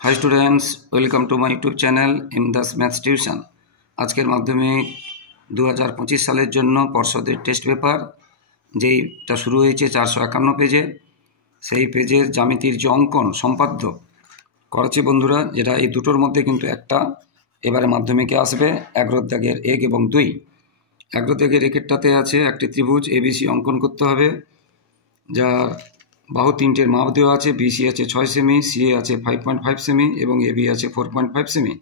High students welcome to my YouTube channel Imdas maths tuition. আজকের মাধ্যমিক 2025 সালের জন্য পর্ষদের টেস্ট পেপার যেইটা শুরু হয়েছে 451 পেজে, সেই পেজের জ্যামিতির যে অঙ্কন সম্পাদ্য করেছে বন্ধুরা, যেটা এই দুটোর মধ্যে কিন্তু একটা এবারে মাধ্যমিকে আসবে। 11 দাগের 1 এবং 2। 11 দাগের 1-এরটাতে আছে একটি ত্রিভুজ এবিসি অঙ্কন করতে হবে, যার বাহু 3টের মাপ দেওয়া আছে। বিসি আছে 6 সেমি, সিএ আছে 5.5 সেমি এবং এবি আছে 4.5 সেমি।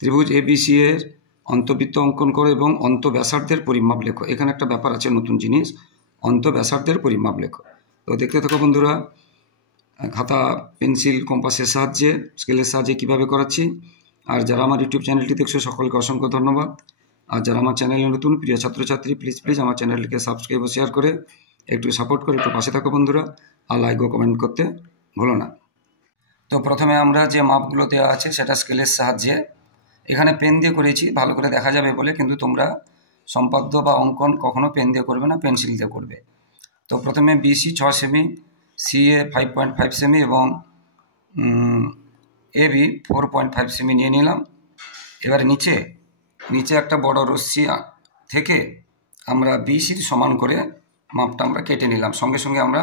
ত্রিভুজ এবিসি এর অন্তবৃত্ত অঙ্কন করো এবং অন্তব্যাসার্ধের পরিমাপ লেখো। এখানে একটা ব্যাপার আছে, নতুন জিনিস, অন্তব্যাসার্ধের পরিমাপ লেখো। তো দেখতে থাকো বন্ধুরা, খাতা পেন্সিল কম্পাসের সাহায্যে স্কেলের সাহায্যে কীভাবে করাচ্ছি। আর যারা আমার ইউটিউব চ্যানেলটি দেখছো সকলকে অসংখ্য ধন্যবাদ। আর যারা আমার চ্যানেলে নতুন প্রিয় ছাত্রছাত্রী, প্লিজ আমার চ্যানেলটিকে সাবস্ক্রাইব ও শেয়ার করে একটু সাপোর্ট করে একটু পাশে থাকো বন্ধুরা। আর লাইক ও কমেন্ট করতে ভুলো না। তো প্রথমে আমরা যে মাপগুলো দেওয়া আছে সেটা স্কেলের সাহায্যে, এখানে পেন দিয়ে করেছি ভালো করে দেখা যাবে বলে, কিন্তু তোমরা সম্পাদ্য বা অঙ্কন কখনো পেন দিয়ে করবে না, পেন্সিল দিয়ে করবে। তো প্রথমে বিসি 6 সেমি, সিএ 5.5 সেমি এবং এবি 4.5 সেমি নিয়ে নিলাম। এবার নিচে একটা বড় রশ্মি থেকে আমরা বিসির সমান করে মাপটা আমরা কেটে নিলাম। সঙ্গে সঙ্গে আমরা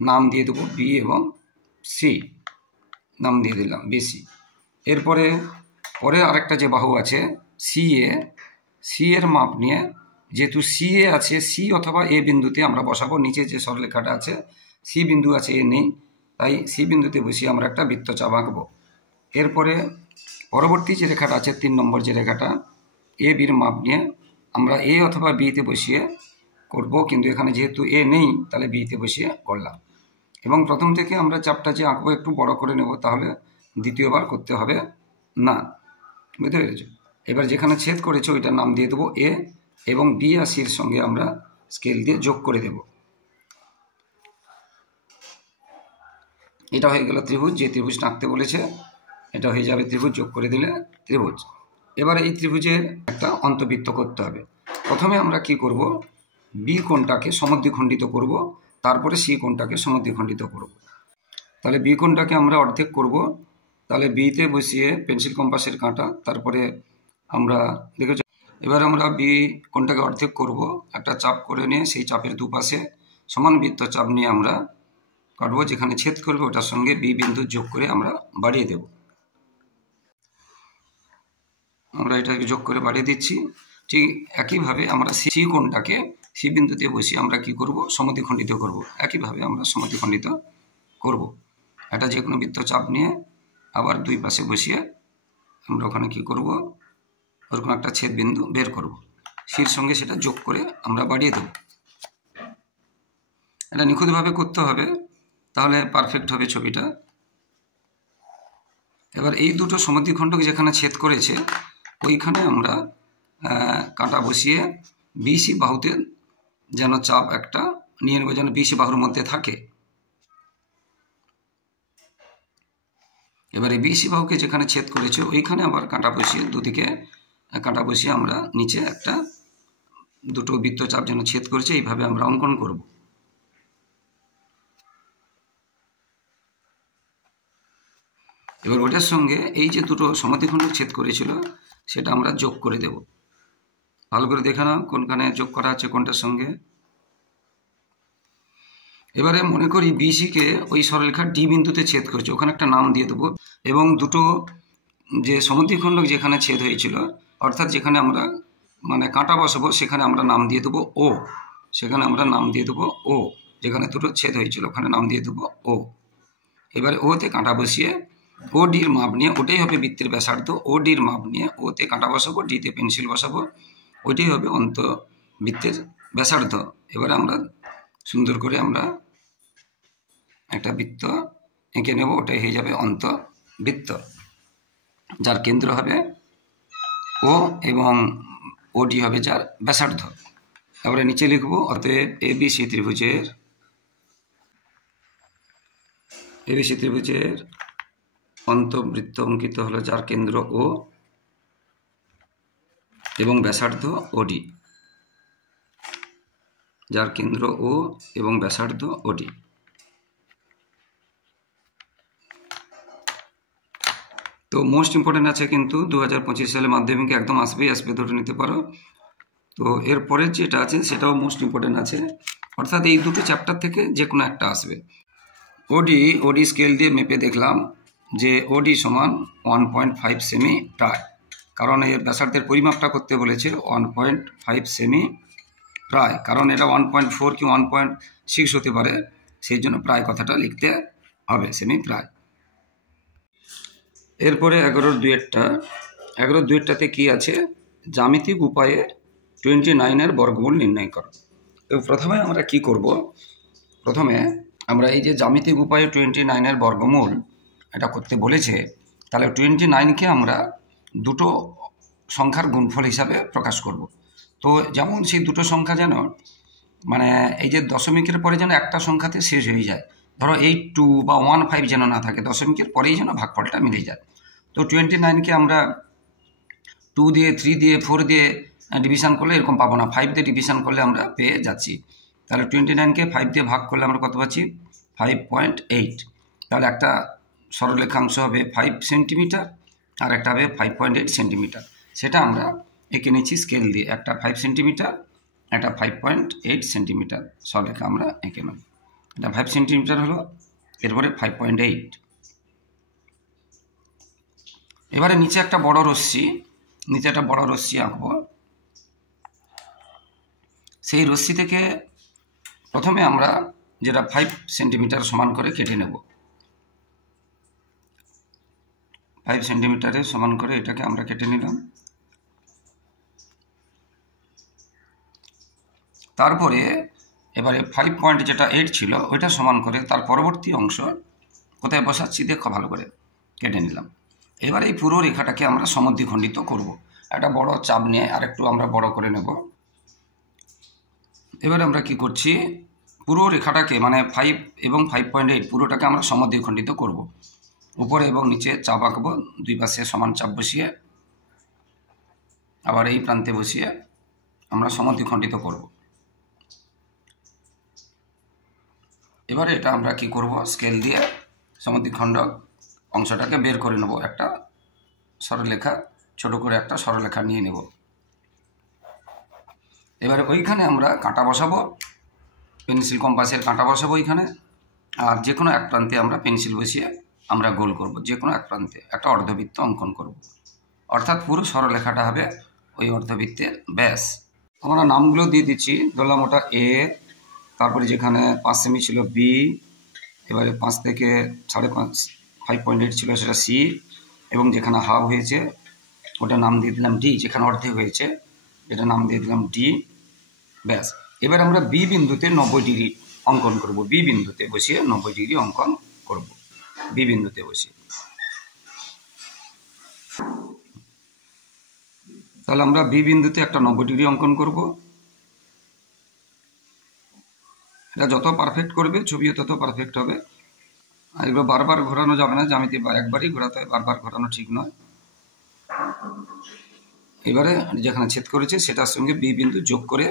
নাম দিয়ে দেবো বি এবং সি, নাম দিয়ে দিলাম বিসি। এরপরে আরেকটা যে বাহু আছে সি এর মাপ নিয়ে, যেহেতু সিএ আছে, সি অথবা এ বিন্দুতে আমরা বসাবো। নিচে যে সরলরেখাটা আছে সি বিন্দু আছে, এ নেই, তাই সি বিন্দুতে বসিয়ে আমরা একটা বৃত্তচাপ আঁকবো। এরপরে পরবর্তী যে রেখাটা আছে 3 নম্বর যে রেখাটা, এ বির মাপ নিয়ে আমরা এ অথবা বিতে বসিয়ে করব, কিন্তু এখানে যেহেতু এ নেই তাহলে বিতে বসিয়ে করলাম। এবং প্রথম থেকে আমরা চাপটা যে আঁকবো একটু বড় করে নেব, তাহলে দ্বিতীয়বার করতে হবে না, বুঝতে পেরেছ? এবার যেখানে ছেদ করেছে ওইটার নাম দিয়ে দেবো এ এবং বি আর সির সঙ্গে আমরা স্কেল দিয়ে যোগ করে দেব। এটা হয়ে গেল ত্রিভুজ, যে ত্রিভুজটা আঁকতে বলেছে এটা হয়ে যাবে ত্রিভুজ, যোগ করে দিলে ত্রিভুজ। এবার এই ত্রিভুজের একটা অন্তবৃত্ত করতে হবে। প্রথমে আমরা কি করব, বি কোণটাকে সমদ্বিখণ্ডিত করব, তারপরে সি কোণটাকে সমদ্বিখণ্ডিত করব। তাহলে বি কোণটাকে আমরা অর্ধেক করব। তাহলে বিতে বসিয়ে পেন্সিল কম্পাসের কাঁটা, তারপরে আমরা দেখেছ। এবার আমরা বি কোণটাকে অর্ধেক করব, একটা চাপ করে নিয়ে সেই চাপের দুপাশে সমান বৃত্ত চাপ নিয়ে আমরা কাটবো। যেখানে ছেদ করবে ওটার সঙ্গে বি বিন্দু যোগ করে আমরা বাড়িয়ে দেব। আমরা এটাকে যোগ করে বাড়িয়ে দিচ্ছি। ঠিক একইভাবে আমরা সি কোণটাকে সি বিন্দুতে বসিয়ে আমরা কি করব, সমদ্বিখণ্ডিত করব। একইভাবে আমরা সমদ্বিখণ্ডিত করব। এটা যে কোনো বৃত্ত চাপ নিয়ে আবার দুই পাশে বসিয়ে আমরা ওখানে কি করব, ওরকম একটা ছেদ বিন্দু বের করব। সির সঙ্গে সেটা যোগ করে আমরা বাড়িয়ে দেব। এটা নিখুঁতভাবে করতে হবে, তাহলে পারফেক্ট হবে ছবিটা। এবার এই দুটো সমদ্বিখণ্ডক যেখানে ছেদ করেছে ওইখানে আমরা কাঁটা বসিয়ে বিসি বাহুতে যেন চাপ একটা নিয়ে নেব, যেন বিসি বাহুর মধ্যে থাকে। এবারে বিসি বাহুকে যেখানে ছেদ করেছে ওইখানে আবার কাঁটা বসিয়ে, দুদিকে কাঁটা বসিয়ে আমরা নিচে একটা দুটো বৃত্তচাপ যেন ছেদ করেছে এইভাবে আমরা অঙ্কন করব। এবার ওটার সঙ্গে এই যে দুটো সমদ্বিখণ্ডক ছেদ করেছিল সেটা আমরা যোগ করে দেব। ভালো করে দেখে নাও কোনখানে যোগ করা আছে কোনটার সঙ্গে। এবারে মনে করি বিসিকে ওই সরলরেখার ডি বিন্দুতে ছেদ করেছে, ওখানে একটা নাম দিয়ে দেবো। এবং দুটো যে সমদ্বিখণ্ডক যেখানে ছেদ হয়েছিল, অর্থাৎ যেখানে আমরা মানে কাঁটা বসাবো সেখানে আমরা নাম দিয়ে দেবো ও। সেখানে আমরা নাম দিয়ে দেবো ও, যেখানে দুটো ছেদ হয়েছিল ওখানে নাম দিয়ে দেবো ও। এবারে ওতে কাঁটা বসিয়ে ও ডির মাপ নিয়ে, ওটাই হবে বৃত্তের ব্যাসার্ধ, ও ডির মাপ নিয়ে ওতে কাঁটা বসাবো, ডিতে পেন্সিল বসাবো, ওইটাই হবে অন্তবৃত্তের ব্যাসার্ধ। এবারে আমরা সুন্দর করে আমরা একটা বৃত্ত এঁকে নেব, ওটাই হয়ে যাবে অন্তবৃত্ত, যার কেন্দ্র হবে ও এবং ওডি হবে যার ব্যাসার্ধ। তারপরে নিচে লিখব, অতএব এবিসি ত্রিভুজের অন্তবৃত্ত অঙ্কিত হলো যার কেন্দ্র ও এবং ব্যাসার্ধ ওডি, যার কেন্দ্র ও এবং ব্যাসার্ধ ওডি। তো মোস্ট ইম্পর্টেন্ট আছে, কিন্তু 2025 সালে মাধ্যমিকে একদম আসবে ধরে নিতে পারো। তো এরপরে যেটা আছে সেটাও মোস্ট ইম্পর্টেন্ট আছে, অর্থাৎ এই দুটো চ্যাপ্টার থেকে যে কোনো একটা আসবে। ওডি স্কেল দিয়ে মেপে দেখলাম যে ওডি সমান 1.5 সেমি প্রায়, কারণ এর ব্যাসার্ধের পরিমাপটা করতে বলেছে 1.5 সেমি প্রায়, কারণ এটা 1.4 কি 1.6 হতে পারে, সেই জন্য প্রায় কথাটা লিখতে হবে, সেমি প্রায়। এরপরে 11-2-টাতে কি আছে, জ্যামিতিক উপায়ে 29-এর বর্গমূল নির্ণয় করো। তো প্রথমে আমরা কি করব, প্রথমে আমরা এই যে জ্যামিতিক উপায়ে 29-এর বর্গমূল এটা করতে বলেছে, তাহলে 29কে আমরা দুটো সংখ্যার গুণফল হিসাবে প্রকাশ করব। তো যেমন সেই দুটো সংখ্যা যেন মানে এই যে দশমিকের পরে যেন একটা সংখ্যাতে শেষ হয়ে যায়, ধরো 82 বা 15 যেন না থাকে, দশমিকের পরেই যেন ভাগফলটা মিলে যায়। তো 29কে আমরা 2 দিয়ে 3 দিয়ে 4 দিয়ে ডিভিশন করলে এরকম পাবো না, 5 দিয়ে ডিভিশন করলে আমরা পেয়ে যাচ্ছি। তাহলে 29কে 5 দিয়ে ভাগ করলে আমরা কত পাচ্ছি, 5.8। তাহলে একটা সরলরেখাংশ হবে 5 সেন্টিমিটার আর একটা হবে 5.8 সেন্টিমিটার। সেটা আমরা এঁকে নিচ্ছি স্কেল দিয়ে, একটা 5 সেন্টিমিটার, একটা 5.8 সেন্টিমিটার সরলরেখা আমরা এঁকে নেব। এটা 5 সেন্টিমিটার হলো, এরপরে 5.8। এবারে নিচে একটা বড় রশ্মি আঁকবো। সেই রশ্মি থেকে প্রথমে আমরা যেটা 5 সেন্টিমিটার সমান করে কেটে নেব, 5 সেন্টিমিটারের সমান করে এটাকে আমরা কেটে নিলাম। তারপরে এবারে 5.8 ছিল ওইটা সমান করে তার পরবর্তী অংশ কোথায় বসাচ্ছি দেখো ভালো করে, কেটে নিলাম। এবার এই পুরো রেখাটাকে আমরা সমদ্বিখণ্ডিত করব, একটা বড় চাপ নিয়ে আরেকটু আমরা বড় করে নেব। এবার আমরা কি করছি, পুরো রেখাটাকে মানে 5 এবং 5.8 পুরোটাকে আমরা সমদ্বিখণ্ডিত করব। উপরে এবং নিচে চাপ আঁকবো, দুই পাশে সমান চাপ বসিয়ে আবার এই প্রান্তে বসিয়ে আমরা সমদ্বিখণ্ডিত করব। এবারে এটা আমরা কি করব, স্কেল দিয়ে সমদ্বিখণ্ডক অংশটাকে বের করে নেব, একটা সরলরেখা, ছোট করে একটা সরলরেখা নিয়ে নেব। এবারে ওইখানে আমরা কাঁটা বসাবো, পেন্সিল কম্পাসের কাঁটা বসাবো ওইখানে, আর যে কোনো এক প্রান্তে আমরা পেন্সিল বসিয়ে আমরা গোল করব, যে কোনো এক প্রান্তে একটা অর্ধবৃত্ত অঙ্কন করব, অর্থাৎ পুরো সরলরেখাটা হবে ওই অর্ধবৃত্তের ব্যাস। আমরা নামগুলো দিয়ে দিচ্ছি, ধরলাম ওটা এ, তারপরে যেখানে 5 সেমি ছিল বি, এবারে 5 থেকে 5.8 ছিল সেটা সি, এবং যেখানে হাফ হয়েছে ওটা নাম দিয়ে দিলাম ডি, যেখানে অর্ধেক হয়েছে এটা নাম দিয়ে দিলাম ডি, ব্যাস। এবার আমরা বি বিন্দুতে 90 ডিগ্রি অঙ্কন করব, বি বিন্দুতে বসিয়ে 90 ডিগ্রি অঙ্কন করব, বি বিন্দুতে বসিয়ে। তাহলে আমরা বি বিন্দুতে একটা 90 ডিগ্রি অঙ্কন করব। এটা যত পারফেক্ট করবে ছবিও তত পারফেক্ট হবে। আর এগুলো বারবার ঘোরানো যাবে না, জ্যামিতি একবারই ঘোরাতে হয়, বারবার ঘোরানো ঠিক নয়। এবারে যেখানে ছেদ করেছে সেটার সঙ্গে বি বিন্দু যোগ করে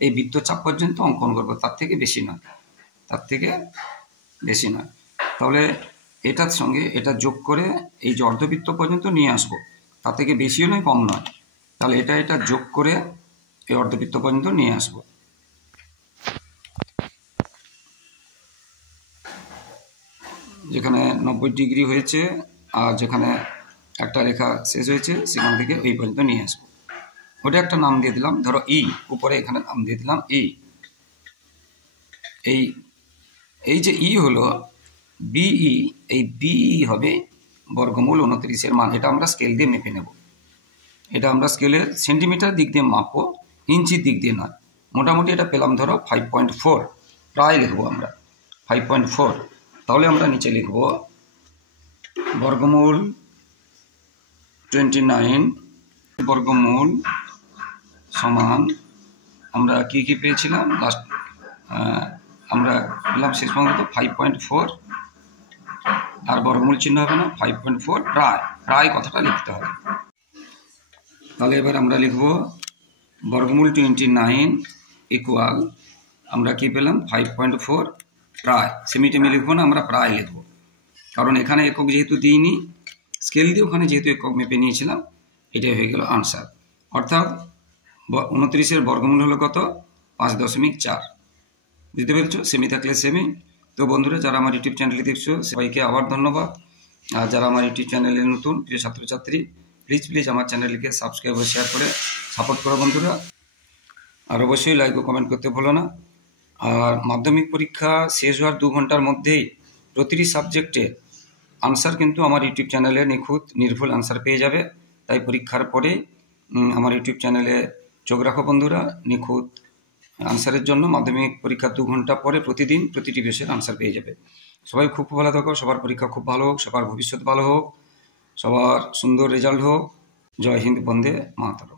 এই বৃত্তচাপ পর্যন্ত অঙ্কন করব, তার থেকে বেশি নয়, তাহলে এটার সঙ্গে এটা যোগ করে এই যে অর্ধবৃত্ত পর্যন্ত নিয়ে আসবো, তার থেকে বেশিও নয় কম নয়, তাহলে এটা যোগ করে এই অর্ধবৃত্ত পর্যন্ত নিয়ে আসবো। যেখানে 90 ডিগ্রি হয়েছে আর যেখানে একটা রেখা শেষ হয়েছে সেখান থেকে ওই পর্যন্ত নিয়ে আসবো। ওটা একটা নাম দিয়ে দিলাম, ধরো ই, উপরে এখানে নাম দিয়ে দিলাম ই। এই যে ই হলো বিই, এই বিই হবে বর্গমূল 29-এর মান। এটা আমরা স্কেল দিয়ে মেপে নেব, এটা আমরা স্কেলে সেন্টিমিটার দিক দিয়ে মাপবো, ইঞ্চির দিক দিয়ে নয়। মোটামুটি এটা পেলাম ধরো 5.4, প্রায় লিখবো আমরা 5.4। তাহলে আমরা নিচে লিখব বর্গমূল 29 বর্গমূল সমান, আমরা কি পেয়েছিলাম লাস্ট, আমরা পেলাম শেষ পর্যন্ত 5.4, আর বর্গমূল চিহ্ন হবে না, 5.4 প্রায় কথাটা লিখতে হবে। তাহলে এবার আমরা লিখব বর্গমূল 29 ইকুয়াল, আমরা কি পেলাম 5.4 প্রায়, সেমি টেমি লিখবো না, আমরা প্রায় লিখবো, কারণ এখানে একক যেহেতু দিইনি স্কেল দিয়ে ওখানে যেহেতু একক মেপে নিয়েছিলাম, এটাই হয়ে গেল আনসার। অর্থাৎ 29-এর বর্গমূল হলো কত? 5.4। বুঝতে পেরেছো? সেমি থাকলে সেমি। তো বন্ধুরা, যারা আমার ইউটিউব চ্যানেলে দেখছো সবাইকে আবার ধন্যবাদ। আর যারা আমার ইউটিউব চ্যানেলে নতুন প্রিয় ছাত্রছাত্রী, প্লিজ আমার চ্যানেলটিকে সাবস্ক্রাইব ও শেয়ার করে সাপোর্ট করো বন্ধুরা। আর অবশ্যই লাইক ও কমেন্ট করতে ভুলো না। আর মাধ্যমিক পরীক্ষা শেষ হওয়ার 2 ঘন্টার মধ্যেই প্রতিটি সাবজেক্টে আনসার কিন্তু আমার ইউটিউব চ্যানেলে নিখুঁত নির্ভুল আনসার পেয়ে যাবে। তাই পরীক্ষার পরে আমার ইউটিউব চ্যানেলে চোখ রাখো বন্ধুরা। নিখুঁত আনসারের জন্য মাধ্যমিক পরীক্ষা 2 ঘন্টা পরে প্রতিদিন প্রতিটি বিষয়ের আনসার পেয়ে যাবে। সবাই খুব ভালো থাকো, সবার পরীক্ষা খুব ভালো হোক, সবার ভবিষ্যৎ ভালো হোক, সবার সুন্দর রেজাল্ট হোক। জয় হিন্দ, বন্দে মাতরম।